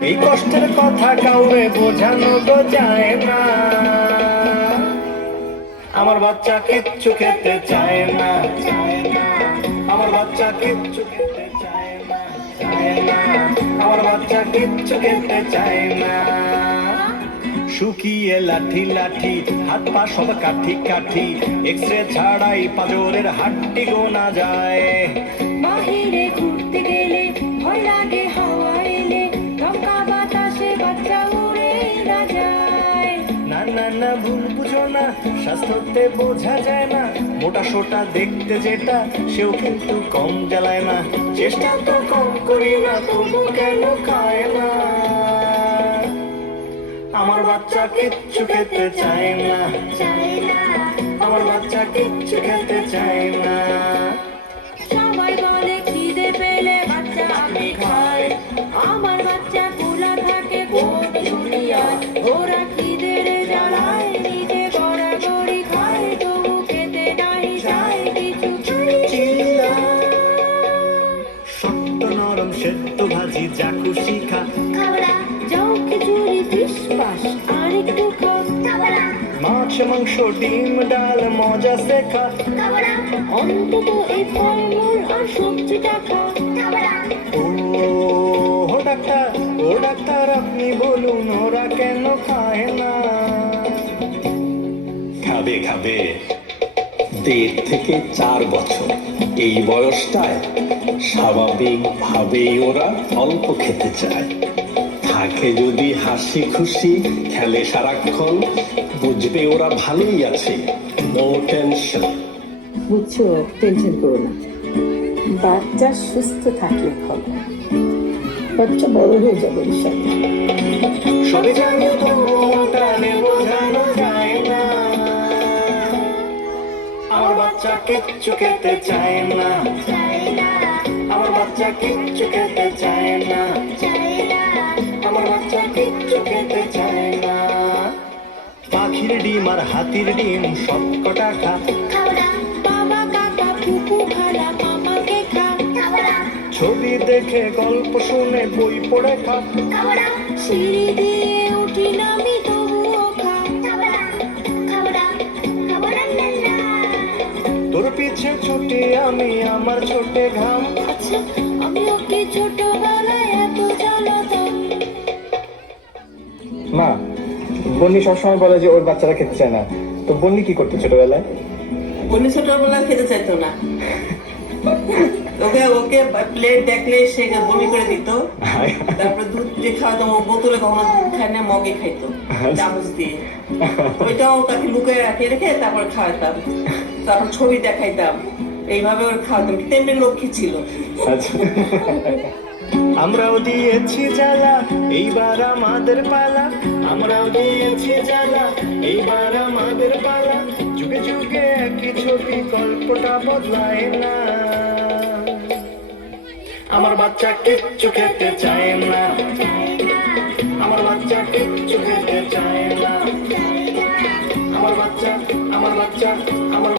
এই কষ্টের কথা কাউরে বোঝানো তো যায় না। আমার বাচ্চা কিচ্ছু খেতে চায় না, আমার বাচ্চা কিচ্ছু খেতে চায় না, আমার বাচ্চা কিচ্ছু খেতে চায় না। শুকিয়ে লাঠি লাঠি, হাত পা সব কাঠি কাঠি, এক্সরে ছাড়াই পাজরের হাড্ডি গোনা যায়। বাহিরে ঘুরতে গেলে ভয় লাগে হাওয়া এলে, দমকা বাতাসে বাচ্চা উড়ে না যায়। না না না, ভুল বুঝো না, স্বাস্থ্যতে বোঝা যায় না। মোটা সোটা দেখতে যেটা, সেও কিন্তু কম জ্বালায় না। চেষ্টা তো কম করি না, তবু কেন খায় না। আমার বাচ্চা কিচ্ছু খেতে চায় না, আমার বাচ্চা কিচ্ছু খেতে চায় না। সবাই বলে খিদে পেলে বাচ্চা আমি খায়, আমার বাচ্চা খোলা থাকে কোন দুনিয়ায়। ওরা খিদের জ্বালায় নিজে গড়াগড়ি খায়, তবু খেতে নাই চায় কিছু চিল্লায়। শক্ত নরম সেদ্ধ ভাজি যা খুশি খা, যাও খিচুড়ি ফিসফাস আর একটু খা। মাছ মাংস ডিম ডাল মজা সে খা। অন্তত এই ফলমূল আর সবজিটা খা। ও ডাক্তার, ও ডাক্তার আপনি বলুন ওরা কেন খায় না। খাবে খাবে, 1.5 থেকে 4 বছর এই বয়সটায় স্বাভাবিকভাবেই ওরা অল্প খেতে চায়। থাকে যদি হাসি খুশি, খেলে সারাক্ষণ, বুঝবে ওরা ভালোই আছে, নো টেনশন। বুঝছো, টেনশন করো না, বাচ্চা সুস্থ থাকলে হবে, বাচ্চা বড় হয়ে যাবে ইনশাআল্লাহ। সবে জানো তো ওটারে বোঝানো যায় না। আমার বাচ্চা কিচ্ছু খেতে চায় না, আমার বাচ্চা কিচ্ছু খেতে চায় না, আমার বাচ্চা কিচ্ছু খেতে চায় না। পাখির ডিম আর হাতির ডিম সব কটা খা। বাবা কাকা ফুপু খালা মামাকে খা। ছবি দেখে গল্প শুনে বই পড়ে খা। সিঁড়ি দিয়ে উঠি নামি তবুও খা। তোর পিছে ছুটি আমি আমার ছোটে ঘাম। আচ্ছা, আমি ওকে ছোটবেলায় এত জ্বালাতাম। মা, বন্নি সবসময় বলে যে ওর বাচ্চারা খেতে চায় না, তো বন্নি কি করতো ছোটবেলায়? উনি ছোটবেলা খেতে চাইতো না, ওকে ওকে প্লেট দেখলে সে বমি করে দিত। তারপর দুধ যে খাওয়াতাম, ও বোতলে কখনো দুধ খায় না, মগে খাইতো চামচ দিয়ে। ওইটাও তাকে লুকিয়ে রেখে তারপর খাওয়াতাম, তারপর ছবি দেখাইতাম, এইভাবে ওর খাওয়াতাম। তেমনি লক্ষ্মী ছিল। আচ্ছা, আমরাও দিয়েছি জ্বালা, এইবার আমাদের পালা। আমরাও দিয়েছি জ্বালা, এইবার আমাদের পালা। যুগে যুগে একই ছবি, গল্পটা বদলায় না। আমার বাচ্চা কিচ্ছু খেতে চায় না, আমার বাচ্চা কিচ্ছু খেতে চায় না, আমার বাচ্চা